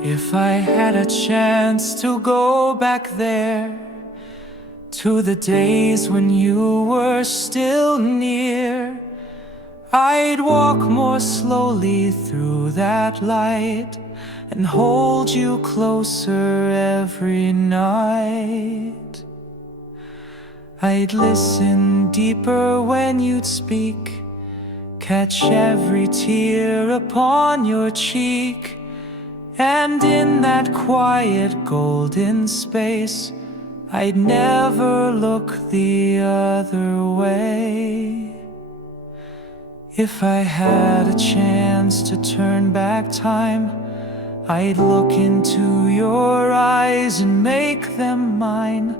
If I had a chance to go back there, to the days when you were still near, I'd walk more slowly through that light and hold you closer every night. I'd listen deeper when you'd speak, catch every tear upon your cheek, and in that quiet golden space I'd never look the other way. If I had a chance to turn back time, I'd look into your eyes and make them mine.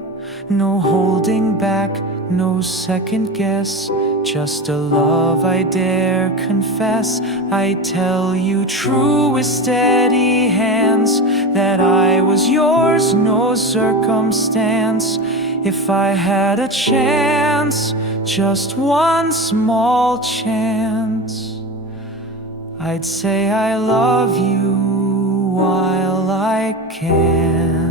No holding back, no second guess, just a love I dare confess. I'd tell you true with steady hands that I was yours, no circumstance. If I had a chance, just one small chance, I'd say I love you while I can.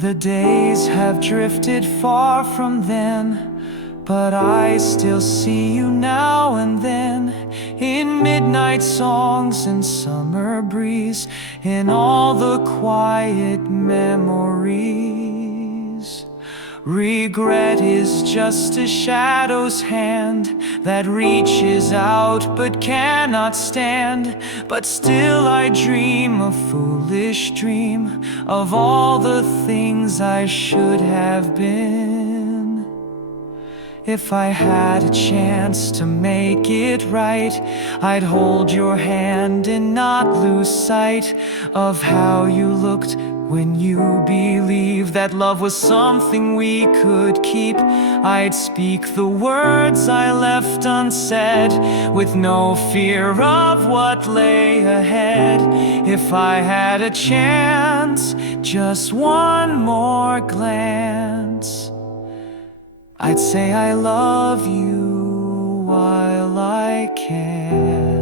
The days have drifted far from then, but I still see you now and then, in midnight songs and summer breeze, in all the quiet memories. Regret is just a shadow's hand that reaches out but cannot stand. But still I dream a foolish dream of all the things I should have been. If I had a chance to make it right, I'd hold your hand and not lose sight of how you looked when you believed that love was something we could keep. I'd speak the words I left unsaid, with no fear of what lay ahead. If I had a chance, just one more glance, I'd say I love you while I can.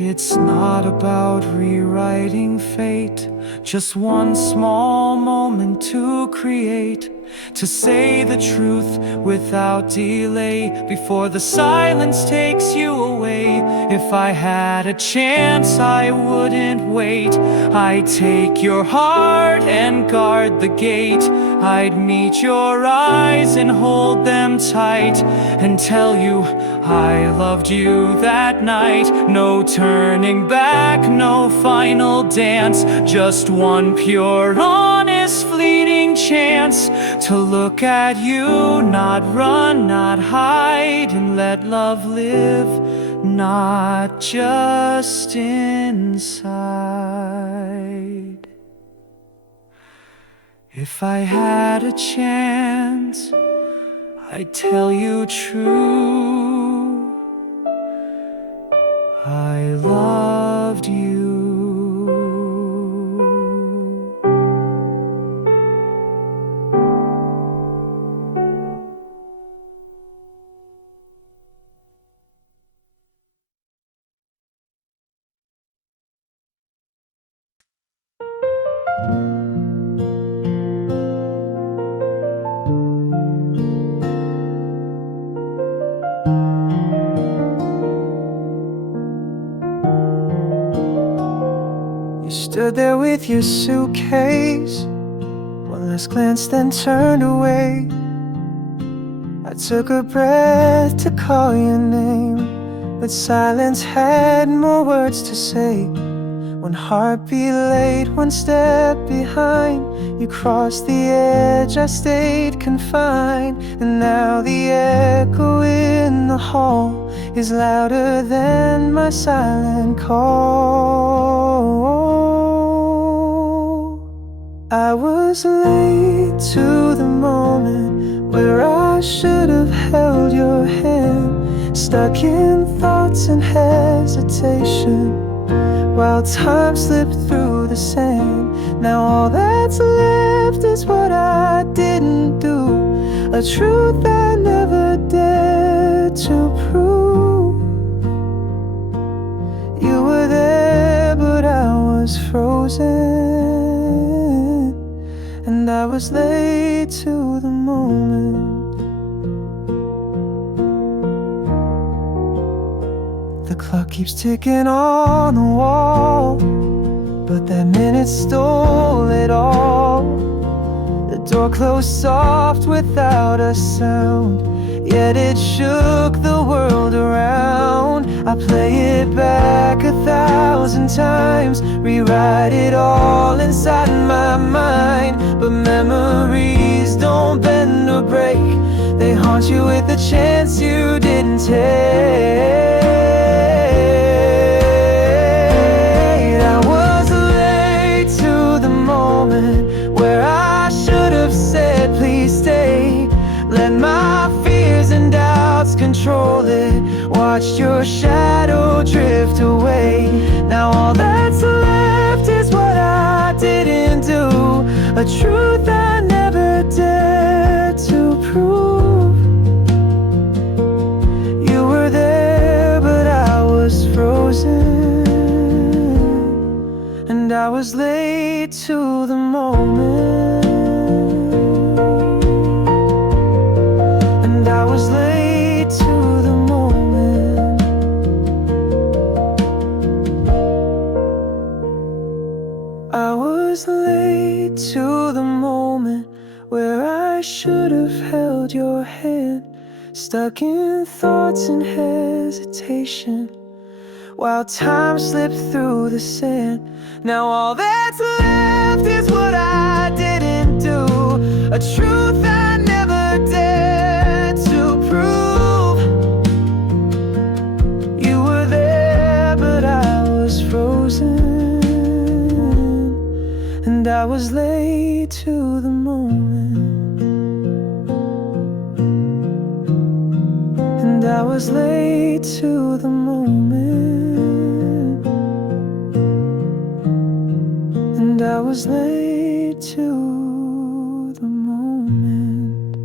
It's not about rewriting fate, just one small moment to create, to say the truth without delay before the silence takes you away. If I had a chance, I wouldn't wait. I'd take your heart and guard the gate. I'd meet your eyes and hold them tight and tell you I loved you that night. No turning back, no final dance, just one pure, honest, fleeting chance to look at you, not run, not hide, and let love live, not just inside. If I had a chance, I'd tell you true, I loved you. You stood there with your suitcase, one last glance then turned away. I took a breath to call your name, but silence had more words to say. One heartbeat late, one step behind. You crossed the edge, I stayed confined. And now the echo in the hall is louder than my silent call. I was late to the moment where I should have held your hand, stuck in thoughts and hesitation while time slipped through the sand. Now all that's left is what I didn't do, a truth I never dared to prove. You were there, but I was frozen, and I was late to the moment. The clock keeps ticking on the wall, but that minute stole it all. The door closed soft without a sound, yet it shook the world around. I play it back 1,000 times, rewrite it all inside my mind. But memories don't bend or break, they haunt you with a chance you didn't take. I was late to the moment where I should have said, please stay. Let my fears and doubts control it, watched your shadow drift away. Now all that's left is what I didn't do, a truth I never dared to prove. You were there, but I was frozen, and I was late to the moment. And I was late to the moment. I was late to the moment where I should have held your hand, stuck in thoughts and hesitation while time slipped through the sand. Now all that's left is what I didn't do, a truth I never dared to prove. You were there, but I was frozen, and I was late to the moment. And I was late to the moment. And I was late to the moment.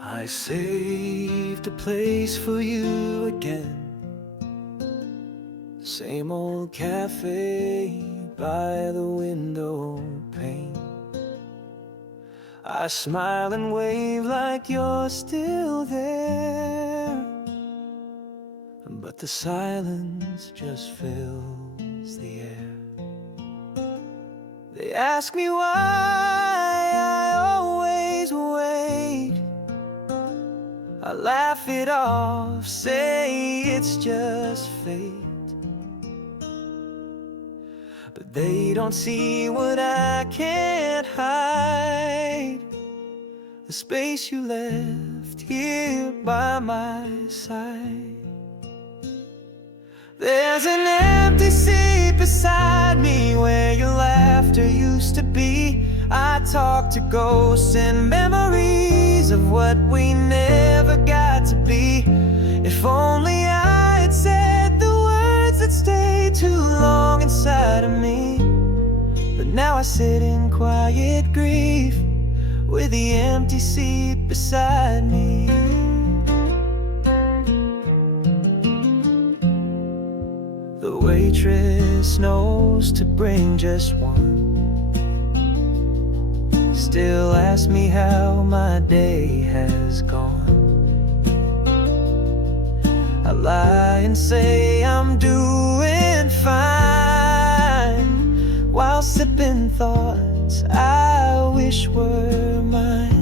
I saved a place for you again, same old cafe by the window pane. I smile and wave like you're still there, but the silence just fills the air. They ask me why I always wait. I laugh it off, say it's just fate. But they don't see what I can't hide, the space you left here by my side. There's an empty seat beside me where your laughter used to be. I talk to ghosts and memories of what we never got to be. If only I had said the words that stayed too long inside of me. But now I sit in quiet grief with the empty seat beside me. The waitress knows to bring just one, still asks me how my day has gone. I lie and say I'm doing fine, while sipping thoughts I wish were mine.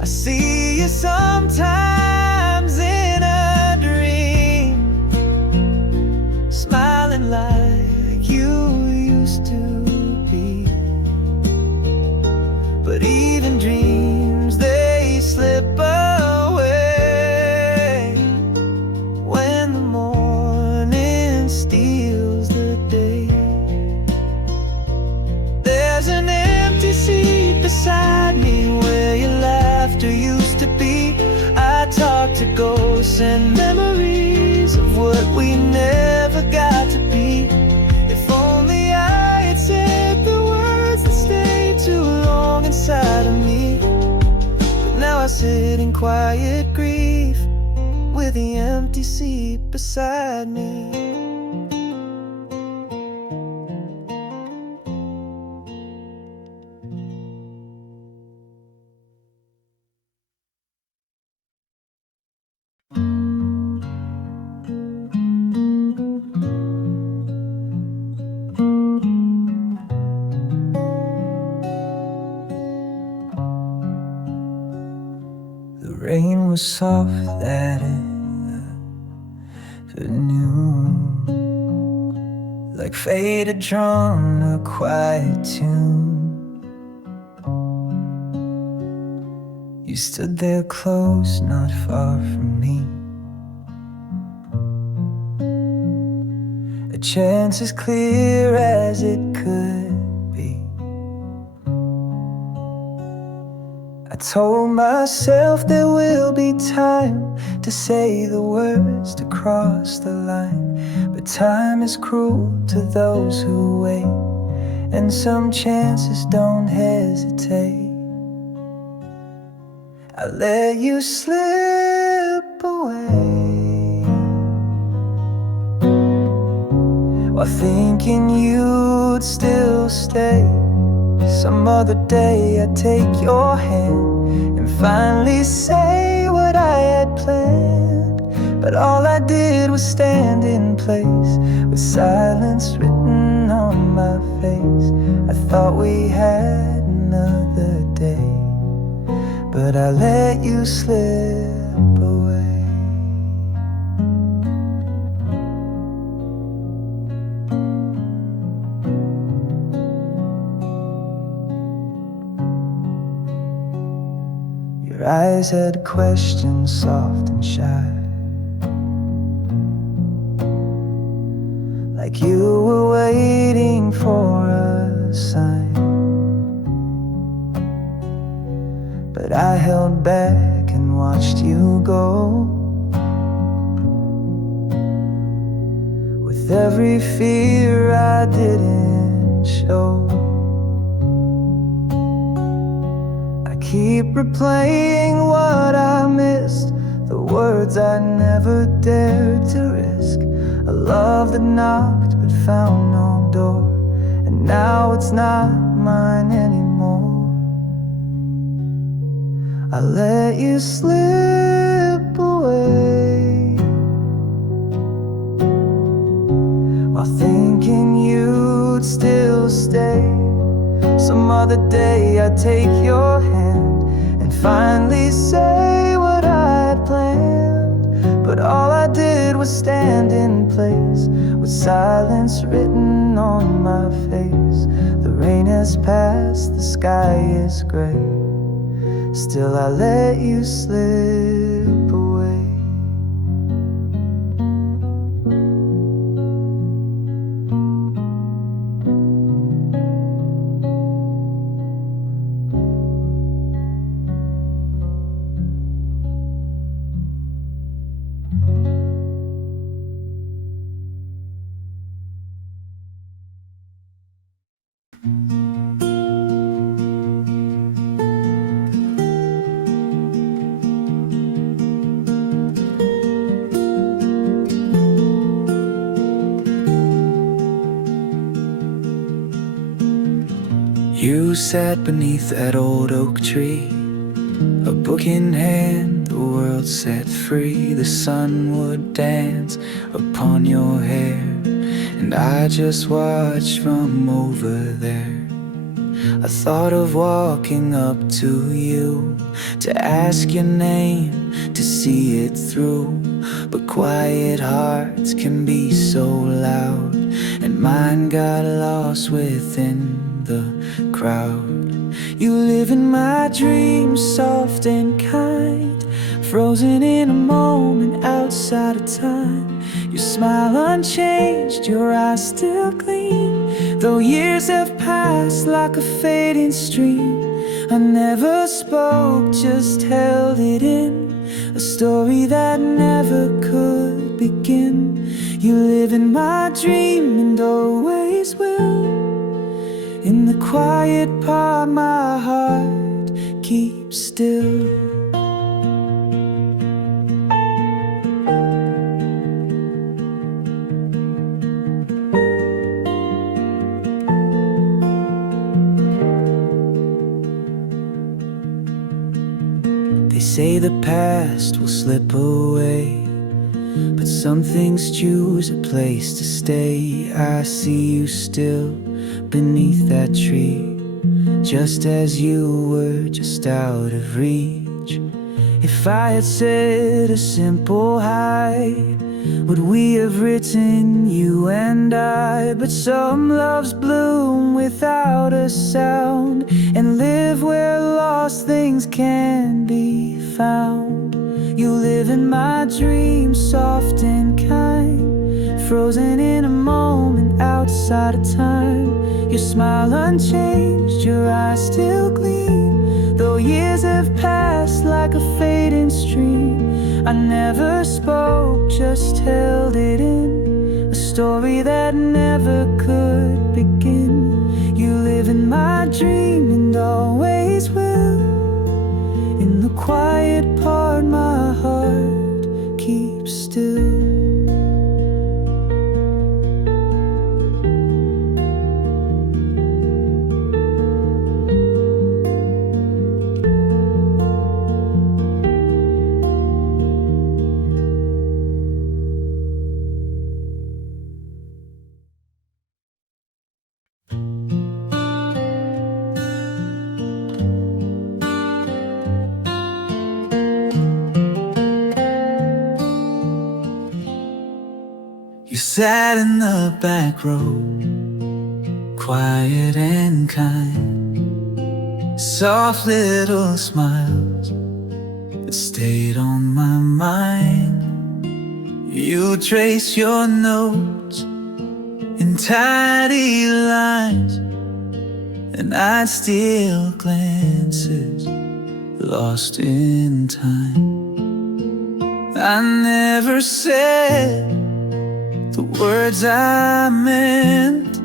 I see you sometimes in a dream, smiling like hopes and memories of what we never got to be. If only I had said the words that stayed too long inside of me. But now I sit in quiet grief with the empty seat beside me. The rain was soft that afternoon, like fate had drawn a quiet tune. You stood there close, not far from me. A chance as clear as it could be. I told myself there will be time to say the words, to cross the line. But time is cruel to those who wait, and some chances don't hesitate. I let you slip away while thinking you'd still stay. Some other day I'd take your hand and finally say what I had planned. But all I did was stand in place with silence written on my face. I thought we had another day, but I let you slip away. Your eyes had questions soft and shy, like you were waiting for a sign. But I held back and watched you go, with every fear I didn't show. I keep replaying what I missed, the words I never dared to risk. A love that knocked but found no door, and now it's not mine anymore. I let you slip away while thinking you'd still stay. Some other day I'd take your hand and finally say what I had planned. But all I did was stand in place with silence written on my face. The rain has passed, the sky is gray, still I let you slip away. You sat beneath that old oak tree, a book in hand, the world set free. The sun would dance upon your hair, and I just watched from over there. I thought of walking up to you to ask your name, to see it through. But quiet hearts can be so loud, and mine got lost within the crowd. You live in my dreams, soft and kind, frozen in a moment outside of time. Your smile unchanged, your eyes still gleam, though years have passed like a fading stream. I never spoke, just held it in, a story that never could begin. You live in my dream and always will. In the quiet part my heart keeps still. They say the past will slip away, but some things choose a place to stay. I see you still beneath that tree, just as you were just out of reach. If I had said a simple hi, would we have written you and I? But some loves bloom without a sound and live where lost things can be found. You live in my dreams, soft and kind, frozen in a moment outside of time. Your smile unchanged, your eyes still gleam, though years have passed like a fading stream. I never spoke, just held it in, a story that never could begin. You live in my dream and always will. In the quiet part my heart keeps still. You sat in the back row, quiet and kind, soft little smiles that stayed on my mind. You trace your notes in tidy lines, and I'd steal glances lost in time. I never said the words I meant,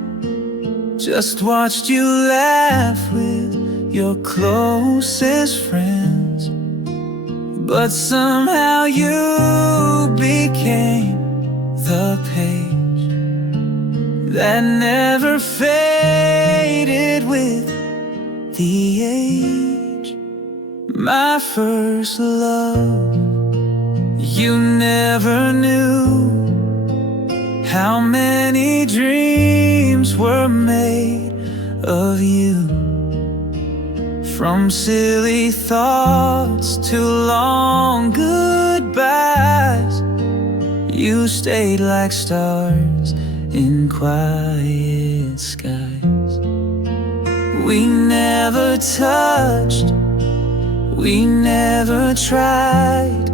just watched you laugh with your closest friends. But somehow you became the page that never faded with the age. My first love, you never knew how many dreams were made of you. From silly thoughts to long goodbyes, you stayed like stars in quiet skies. We never touched, we never tried,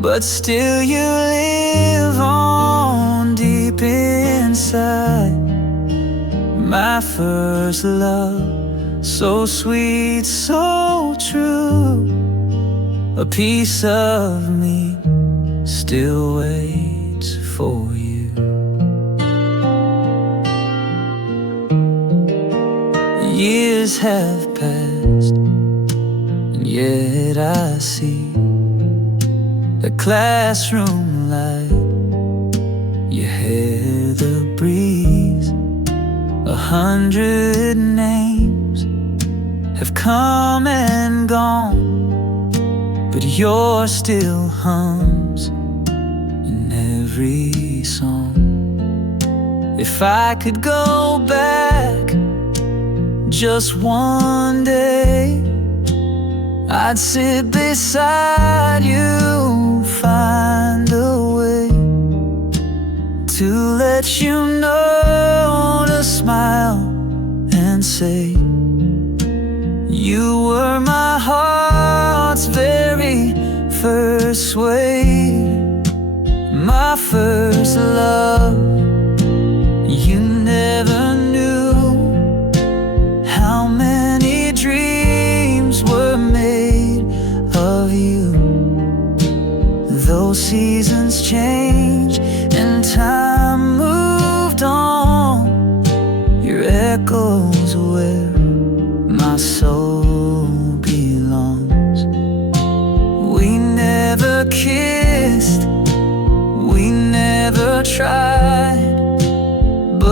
but still you live on deep inside. My first love, so sweet, so true, a piece of me still waits for you. Years have passed, and yet I see the classroom light, your hair, the breeze. 100 names have come and gone, but yours still hums in every song. If I could go back just one day, I'd sit beside you, find a way to let you know, to smile and say you were my heart's very first sway. My first love, you never knew how many dreams were made of you.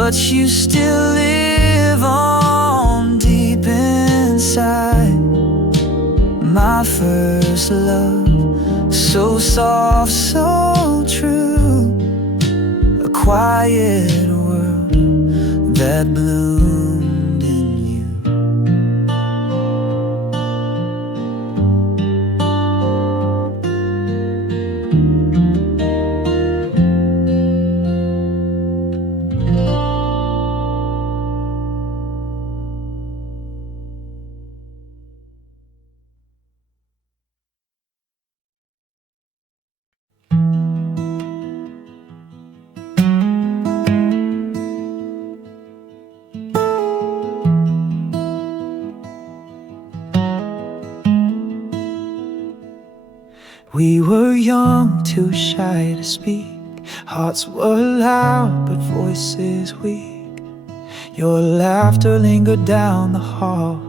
but you still live on deep inside. My first love, so soft, so true, a quiet world that bloomed in you. We were young, too shy to speak. Hearts were loud, but voices weak. Your laughter lingered down the hall,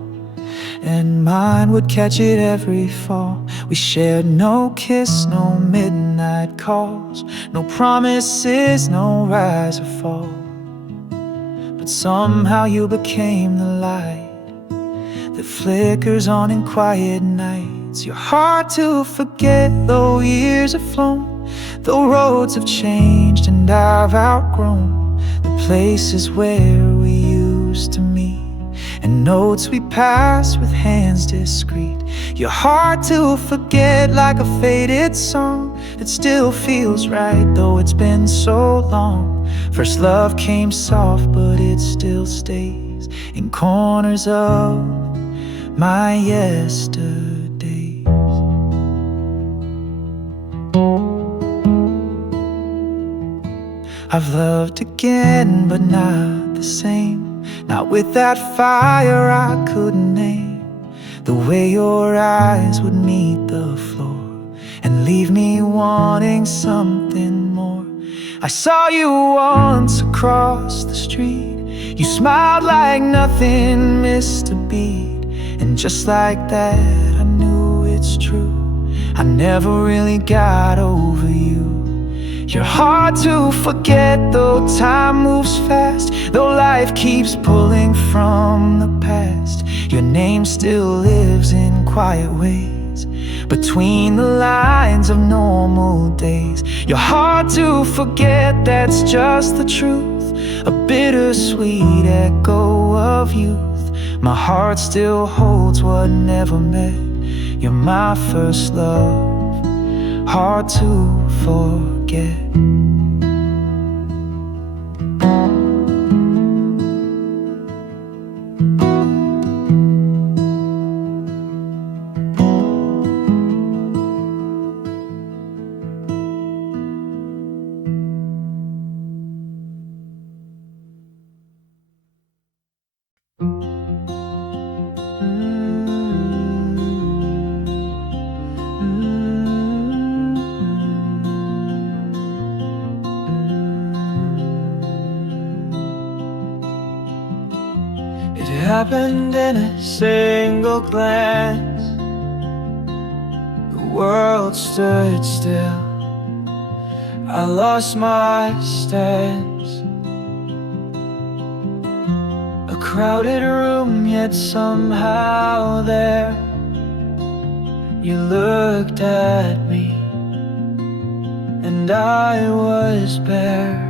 and mine would catch it every fall. We shared no kiss, no midnight calls, no promises, no rise or fall. But somehow you became the light that flickers on in quiet nights. You're hard to forget, though years have flown, though roads have changed and I've outgrown the places where we used to meet, and notes we pass with hands discreet. You're hard to forget, like a faded song that still feels right, though it's been so long. First love came soft, but it still stays in corners of my yesterdays. I've loved again, but not the same, not with that fire I couldn't name. The way your eyes would meet the floor and leave me wanting something more. I saw you once across the street. You smiled like nothing missed a beat, and just like that I knew it's true. I never really got over you. You're hard to forget, though time moves fast, though life keeps pulling from the past. Your name still lives in quiet ways between the lines of normal days. You're hard to forget, that's just the truth, a bittersweet echo of youth. My heart still holds what never met. You're my first love, hard to forget. It happened in a single glance. The world stood still. I lost my stance. A crowded room, yet somehow there you looked at me, and I was bare.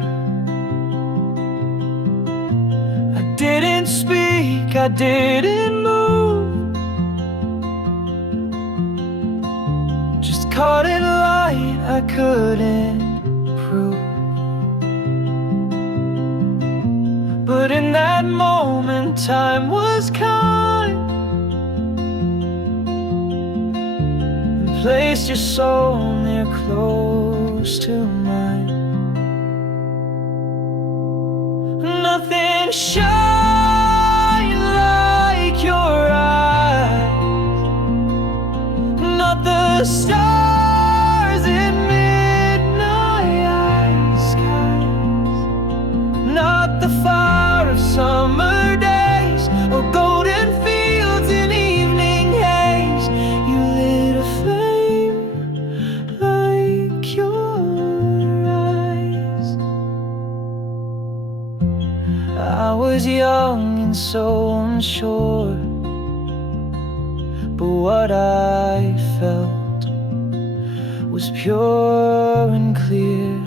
I didn't speak, I didn't move, just caught in light I couldn't prove. But in that moment time was kind and placed your soul near close to mine. Nothing shine like your eyes, not the stars in midnight skies, not the fire of summer days or golden fields in evening haze. You lit a flame like your eyes. I was young and so unsure, but what I felt was pure and clear.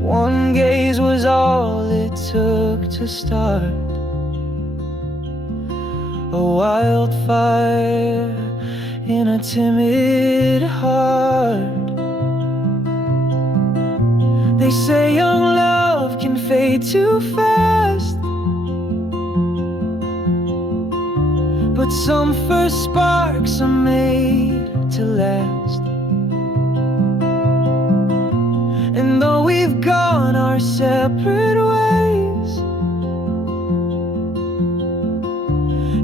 One gaze was all it took to start a wildfire in a timid heart. They say young love can fade too fast, but some first sparks are made to last. And though we've gone our separate ways,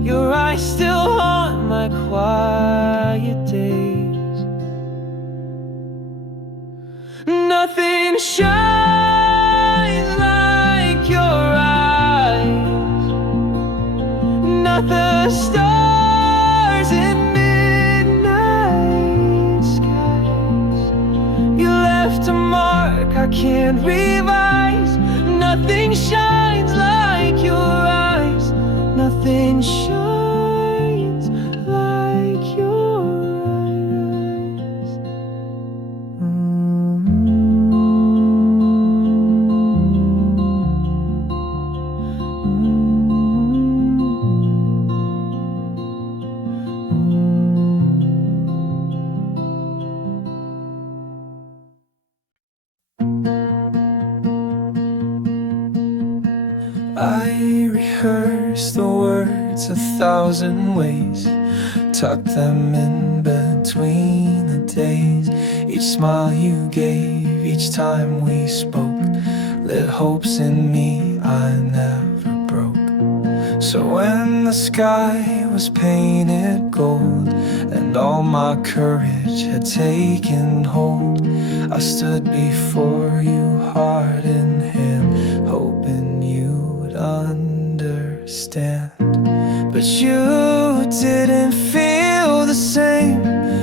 your eyes still haunt my quiet days. Nothing shines like your eyes, not the stars in midnight skies. You left a mark I can't revise. Nothing shines like your eyes. Nothing shines like your eyes. I rehearse the words 1,000 ways, tuck them in between the days. Each smile you gave, each time we spoke, lit hopes in me I never broke. So when the sky was painted gold and all my courage had taken hold, I stood before you heart in hand, hoping you would understand. But you didn't feel the same,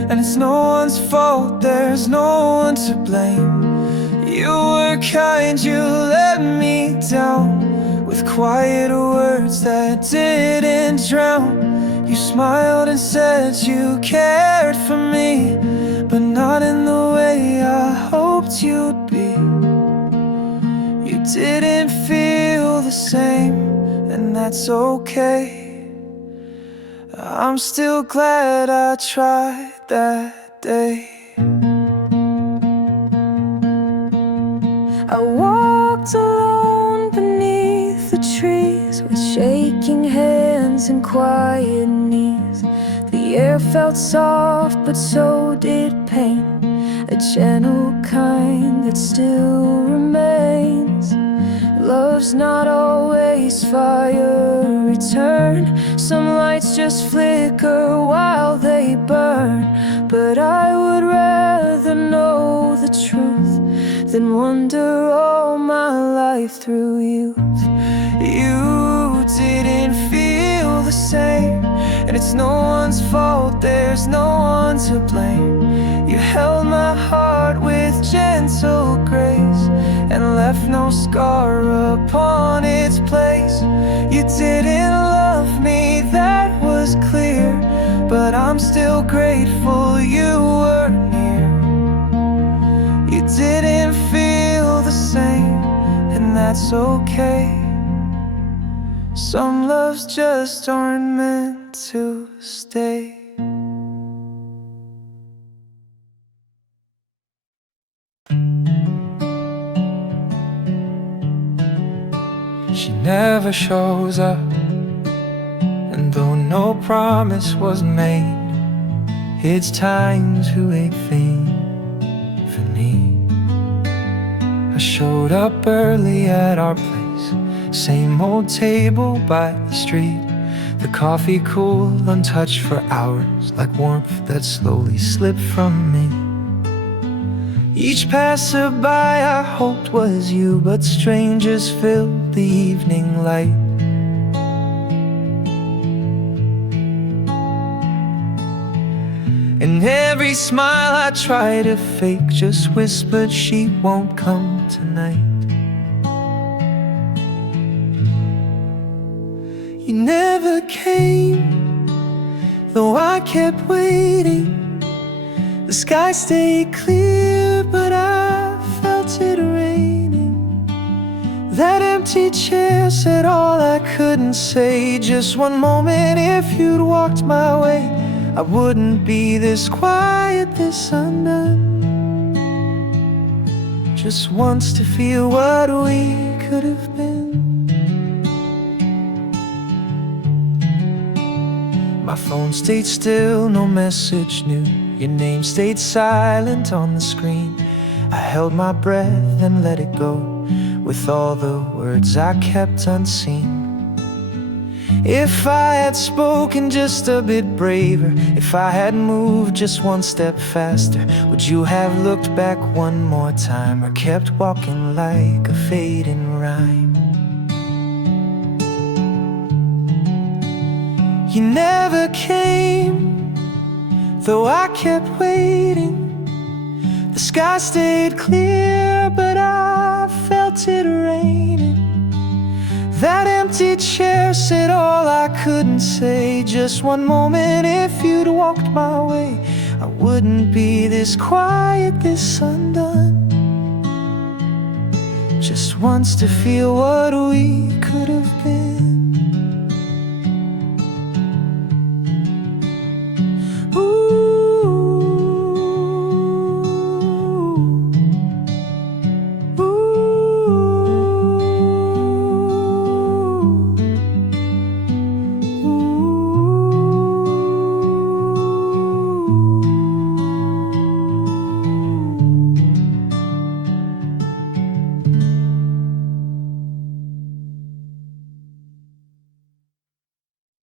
and it's no one's fault, there's no one to blame. You were kind, you let me down with quiet words that didn't drown. You smiled and said you cared for me, but not in the way I hoped you'd be. You didn't feel the same, and that's okay. I'm still glad I tried that day. I walked alone beneath the trees, with shaking hands and quiet knees. The air felt soft, but so did pain, a gentle kind that still remains. Love's not always fire returned, some lights just flicker while they burn. But I would rather know the truth than wander all my life through youth. You didn't feel the same, and it's no one's fault, there's no one to blame. You held my heart with gentle grace and left no scar upon its place. You didn't love me, that was clear, but I'm still grateful you were near. You didn't feel the same, and that's okay. Some loves just aren't meant to stay. She never shows up, and though no promise was made, it's time to wait for me. I showed up early at our place, same old table by the street. The coffee cool, untouched for hours, like warmth that slowly slipped from me. Each passerby I hoped was you, but strangers filled the evening light. And every smile I try to fake just whispered she won't come tonight. kept waiting. The sky stayed clear, but I felt it raining. That empty chair said all I couldn't say. Just one moment, if you'd walked my way, I wouldn't be this quiet, this undone. Just once to feel what we could have been. My phone stayed still, no message new. Your name stayed silent on the screen. I held my breath and let it go, with all the words I kept unseen. If I had spoken just a bit braver, if I had moved just one step faster, would you have looked back one more time, or kept walking like a fading rhyme? You never came, though I kept waiting. The sky stayed clear, but I felt it raining. That empty chair said all I couldn't say. Just one moment, if you'd walked my way, I wouldn't be this quiet, this undone. Just once to feel what we could have been.